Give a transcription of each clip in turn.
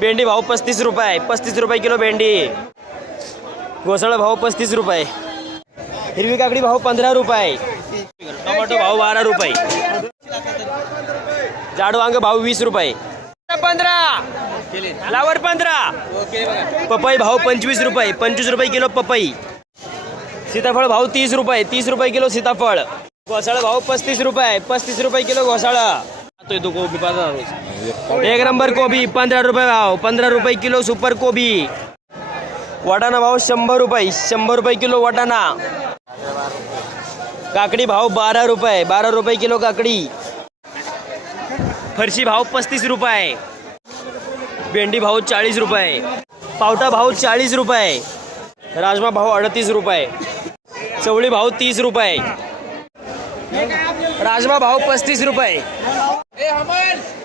भेंडी भाव पस्तीस रुपये पस्तीस रुपये किलो भेंडी. घोसाळा भाव पस्तीस रुपये. हिरवी काकडी भाव पंधरा रुपये. टोमॅटो भाव बारा रुपये. जाड वांग भाव वीस रुपये. पंधरा. फ्लावर पंधरा. पपई भाव पंचवीस रुपये पंचवीस रुपये किलो पपई. सीताफळ भाव तीस रुपये तीस रुपये किलो सीताफळ. घोसाळा भाव पस्तीस रुपये पस्तीस रुपये किलो घोसाळा तो तो बाजार एक नंबर कोबी पंधरा रुपये भाव पंधरा रुपये किलो सुपर कोबी। वाटाणा भाव शंभर रुपये शंभर रुपये किलो वाटाणा। काकडी भाव बारा रुपये बारा रुपये किलो काकडी। फरशी भाव पस्तीस रुपये भेंडी भाव चाळीस रुपये पावटा भाव चाळीस रुपये राजमा भाव अडतीस रुपये चवळी भाव तीस रुपये राजमा भाव पस्तीस रुपये.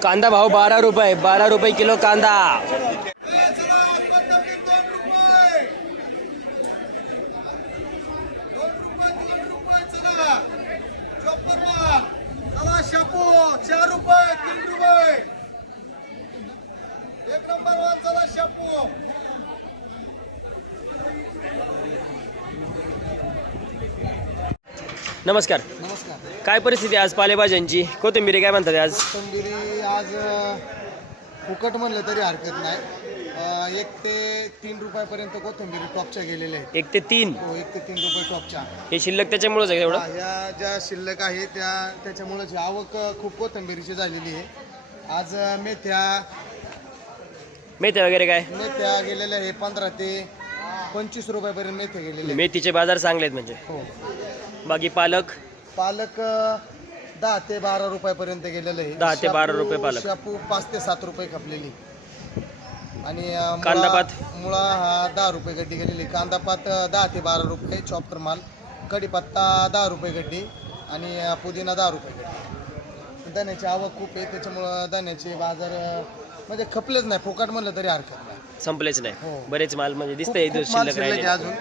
कांदा भाव बारा रुपये बारा रुपये किलो कांदा चला शापू चार रुपये तीन रुपये एक नंबर वन चला शापू नमस्कार. नमस्कार. काय परिस्थिती आहे आज पालेभाज्यांची? कोथिंबिरी काय म्हणतात आज? कोथिंबिरी आज अ, फुकट म्हणलं तरी हरकत नाही. अ, एक ते तीन रुपयापर्यंत कोथिंबिरी टॉपच्या गेलेल्या आहेत. एक ते तीन? हो एक ते तीन रुपये टॉपच्या. हे शिल्लक त्याच्यामुळेच आहे हा, एवढं? ह्या ज्या शिल्लक आहे त्या त्याच्यामुळेच आवक अ, खूप कोथिंबिरीची झालेली आहे. आज अ, मेथ्या मेथ्या वगैरे काय? मेथ्या गेलेल्या आहे पंधरा ते पंचवीस रुपयापर्यंत मेथ्या गेलेल्या आहेत. मेथीचे बाजार चांगले आहेत म्हणजे. हो. बाकी पालक? पालक अ, दहा ते बारा रुपयापर्यंत गेलेलं आहे. दहा ते बारा रुपये पालक. शापू पाच ते सात रुपये खपलेली. आणि अ, मुळा- कांदापात? मुळा हा दहा रुपये गड्डी गेलेली. कांदापात अ, दहा ते बारा रुपये चॉपर माल. कढीपत्ता दहा रुपये गड्डी. आणि अ, पुदिना दहा रुपये गड्डी. धान्याची आवक खूप आहे. त्याच्यामुळं धान्याचे बाजार अ, म्हणजे खपलेच नाही. फुकट म्हणलं तरी हरकत नाही. संपलेच नाही. हो. बरेच माल म्हणजे खूप- दिसतंय खूप माल शिल्लक शिल्लक आहे राहिले अजून.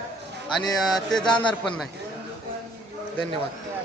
आणि अ, ते जाणार पण नाही. धन्यवाद.